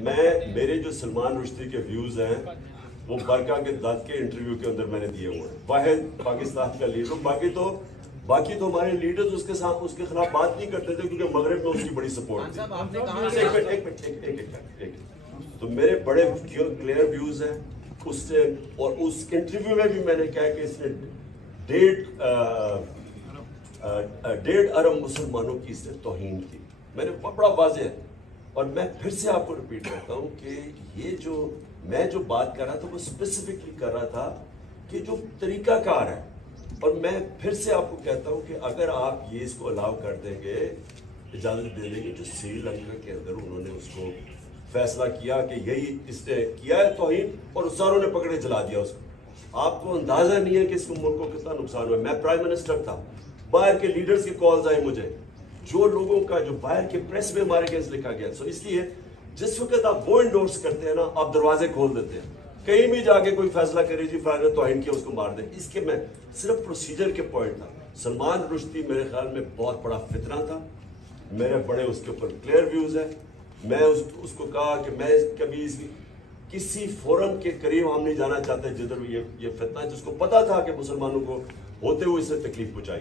मेरे जो सलमान रुश्दी के व्यूज हैं वो बरका के दत्त के इंटरव्यू के अंदर मैंने दिए हुए हैं। वाहिद पाकिस्तान का लीडर, बाकी तो हमारे लीडर्स उसके खिलाफ बात नहीं करते थे क्योंकि मगरब में उसकी बड़ी सपोर्ट थी। तो मेरे बड़े क्लियर व्यूज हैं उससे, और उस इंटरव्यू में भी मैंने कहा कि इसने 1.5 अरब मुसलमानों की इससे तौहीन की। मैंने बड़ा वाज़ेह है, और मैं फिर से आपको रिपीट करता हूँ कि ये जो मैं जो बात कर रहा था वो स्पेसिफिकली कर रहा था कि जो तरीकाकार है, और मैं फिर से आपको कहता हूँ कि अगर आप ये इसको अलाउ कर देंगे, इजाज़त दे देंगे, जो श्रीलंका के अंदर उन्होंने उसको फैसला किया कि यही इसने किया है तौहीन, और सारों ने पकड़े चला दिया उसको। आपको अंदाजा नहीं है कि इसको मुल्क को कितना नुकसान हुआ। मैं प्राइम मिनिस्टर था, बाहर के लीडर्स के कॉल्स आए मुझे, जो लोगों का जो बाहर के प्रेस में हमारे अगेंस्ट लिखा गया। सो इसलिए जिस वक्त आप वो इंडोर्स करते हैं ना, आप दरवाजे खोल देते हैं, कहीं भी जाके कोई फैसला करे जी फलाने तौहीन किया उसको मार दे। इसके मैं सिर्फ प्रोसीजर के पॉइंट था। सलमान रुश्दी मेरे ख्याल में बहुत बड़ा फितना था, मेरे बड़े उसके ऊपर क्लियर व्यूज है। मैं उसको कहा कि मैं कभी किसी फोरम के करीब हम नहीं जाना चाहते जिधर ये फितना, जिसको पता था कि मुसलमानों को होते हुए इससे तकलीफ पहुंचाई।